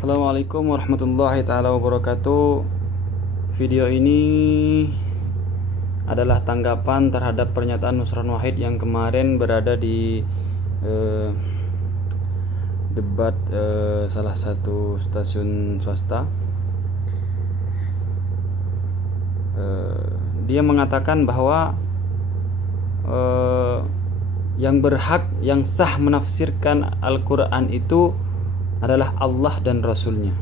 Assalamualaikum warahmatullahi taala wabarakatuh. Video ini adalah tanggapan terhadap pernyataan Nusron Wahid yang kemarin berada di debat salah satu stasiun swasta. Dia mengatakan bahwa yang berhak, yang sah menafsirkan Al-Quran itu adalah Allah dan Rasulnya.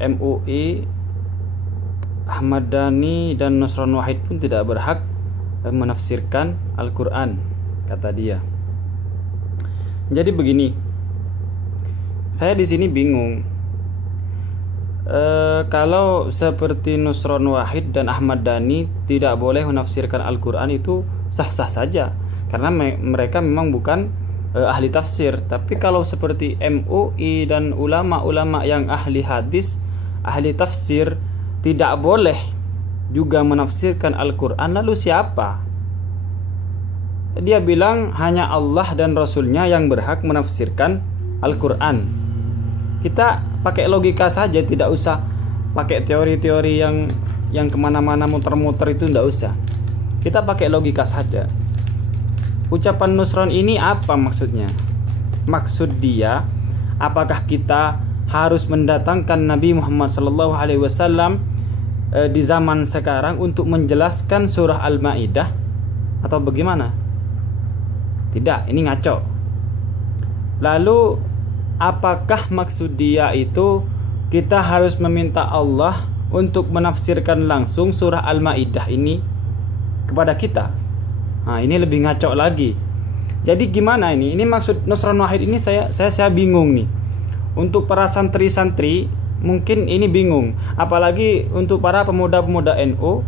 MUI, Ahmad Dhani dan Nusron Wahid pun tidak berhak menafsirkan Al-Quran, kata dia. Jadi begini, saya di sini bingung. Kalau seperti Nusron Wahid dan Ahmad Dhani tidak boleh menafsirkan Al-Quran, itu sah-sah saja, karena mereka memang bukan ahli tafsir. Tapi kalau seperti MUI dan ulama-ulama yang ahli hadis, ahli tafsir, tidak boleh juga menafsirkan Al-Quran, lalu siapa? Dia bilang hanya Allah dan Rasulnya yang berhak menafsirkan Al-Quran. Kita pakai logika saja, tidak usah pakai teori-teori yang kemana-mana muter-muter, itu tidak usah. Kita pakai logika saja. Ucapan Nusron ini apa maksudnya? Maksud dia, apakah kita harus mendatangkan Nabi Muhammad SAW di zaman sekarang untuk menjelaskan surah Al-Maidah, atau bagaimana? Tidak, ini ngaco. Lalu apakah maksud dia itu kita harus meminta Allah untuk menafsirkan langsung surah Al-Maidah ini kepada kita? Nah, ini lebih ngaco lagi. Jadi gimana ini? Ini maksud Nusron Wahid ini saya bingung nih. Untuk para santri-santri mungkin ini bingung, apalagi untuk para pemuda-pemuda NU.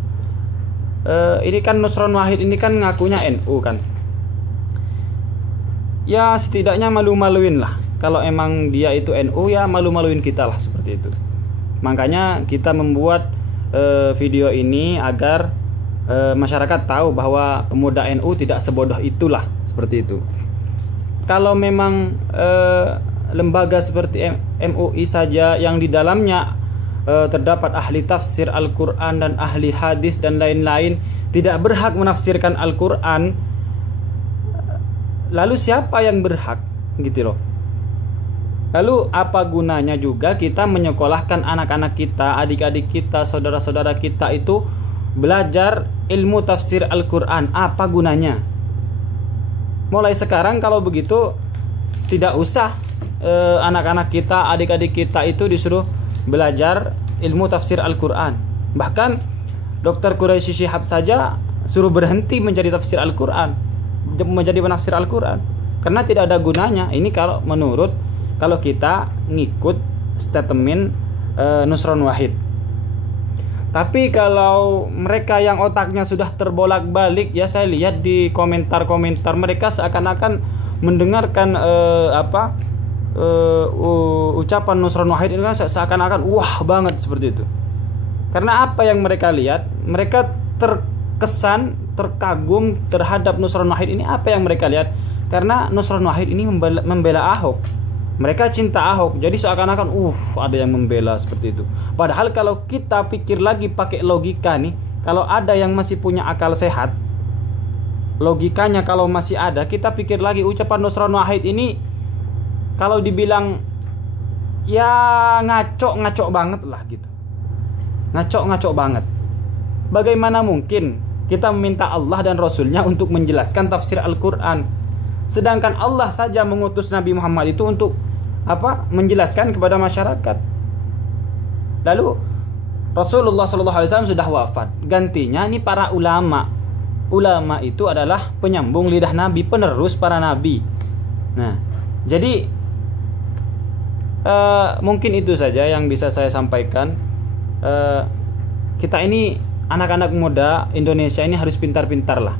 Ini kan Nusron Wahid ini kan ngakunya NU kan. Ya setidaknya malu-maluin lah. Kalau emang dia itu NU, ya malu-maluin kita lah, seperti itu. Makanya kita membuat video ini agar masyarakat tahu bahwa pemuda NU tidak sebodoh itulah, seperti itu. Kalau memang lembaga seperti MUI saja yang di dalamnya terdapat ahli tafsir Al-Quran dan ahli hadis dan lain-lain tidak berhak menafsirkan Al-Quran, lalu siapa yang berhak, gitu loh. Lalu apa gunanya juga kita menyekolahkan anak-anak kita, adik-adik kita, saudara-saudara kita itu belajar ilmu tafsir Al-Quran? Apa gunanya? Mulai sekarang kalau begitu tidak usah anak-anak kita, adik-adik kita itu disuruh belajar ilmu tafsir Al-Quran. Bahkan Dr. Quraisy Shihab saja suruh berhenti menjadi tafsir Al-Quran, menjadi penafsir Al-Quran, karena tidak ada gunanya. Ini kalau kita ngikut statement Nusron Wahid. Tapi kalau mereka yang otaknya sudah terbolak-balik, ya saya lihat di komentar-komentar mereka seakan-akan mendengarkan ucapan Nusron Wahid ini kan seakan-akan wah banget seperti itu. Karena apa yang mereka lihat, mereka terkesan, terkagum terhadap Nusron Wahid ini. Apa yang mereka lihat? Karena Nusron Wahid ini membela Ahok. Mereka cinta Ahok, jadi seakan-akan ada yang membela, seperti itu. Padahal kalau kita pikir lagi pakai logika nih, kalau ada yang masih punya akal sehat, logikanya kalau masih ada, kita pikir lagi ucapan Nusron Wahid ini, kalau dibilang ya ngaco banget lah gitu. Ngaco banget. Bagaimana mungkin kita meminta Allah dan Rasulnya untuk menjelaskan tafsir Al-Quran, sedangkan Allah saja mengutus Nabi Muhammad itu untuk menjelaskan kepada masyarakat. Lalu Rasulullah SAW sudah wafat, gantinya ini para ulama. Ulama itu adalah penyambung lidah Nabi, penerus para Nabi. Nah, jadi mungkin itu saja yang bisa saya sampaikan. Kita ini anak-anak muda Indonesia ini harus pintar-pintar lah.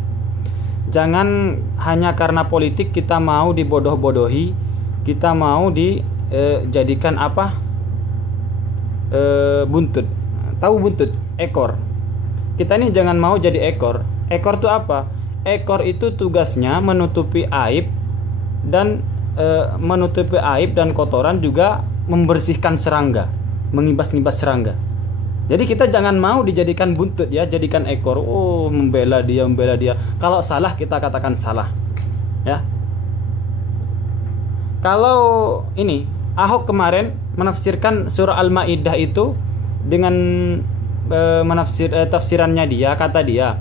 Jangan hanya karena politik kita mau dibodoh-bodohi, kita mau dijadikan buntut. Tahu buntut? Ekor. Kita ini jangan mau jadi ekor. Ekor itu apa? Ekor itu tugasnya menutupi aib dan menutupi aib dan kotoran juga membersihkan serangga, mengibas-ngibas serangga. Jadi kita jangan mau dijadikan buntut ya, jadikan ekor. Oh, membela dia. Kalau salah kita katakan salah. Ya. Kalau ini Ahok kemarin menafsirkan surah Al-Maidah itu dengan tafsirannya dia, kata dia,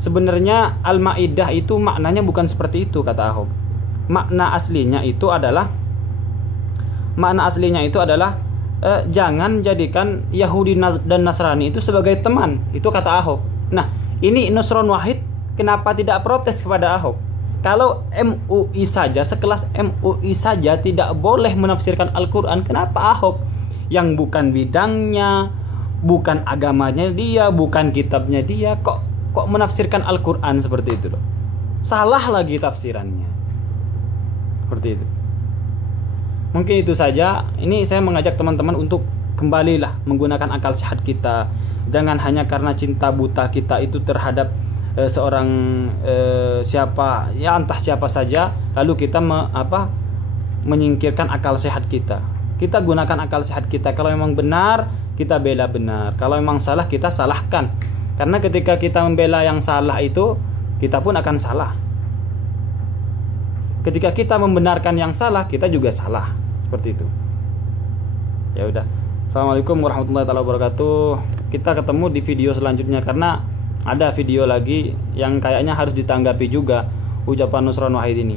sebenarnya Al-Maidah itu maknanya bukan seperti itu, kata Ahok. Makna aslinya itu adalah jangan jadikan Yahudi dan Nasrani itu sebagai teman. Itu kata Ahok. Nah, ini Nusron Wahid kenapa tidak protes kepada Ahok? Kalau MUI saja, sekelas MUI saja tidak boleh menafsirkan Al-Quran, kenapa Ahok yang bukan bidangnya, bukan agamanya dia, bukan kitabnya dia, kok menafsirkan Al-Quran seperti itu loh? Salah lagi tafsirannya. Seperti itu. Mungkin itu saja. Ini saya mengajak teman-teman untuk kembalilah menggunakan akal sehat kita. Jangan hanya karena cinta buta kita itu terhadap seorang entah siapa saja, lalu kita menyingkirkan akal sehat kita. Kita gunakan akal sehat kita. Kalau memang benar, kita bela benar. Kalau memang salah, kita salahkan. Karena ketika kita membela yang salah itu, kita pun akan salah. Ketika kita membenarkan yang salah, kita juga salah. Seperti itu. Ya udah. Assalamualaikum warahmatullahi wabarakatuh. Kita ketemu di video selanjutnya, karena ada video lagi yang kayaknya harus ditanggapi juga ucapan Nusron Wahid ini.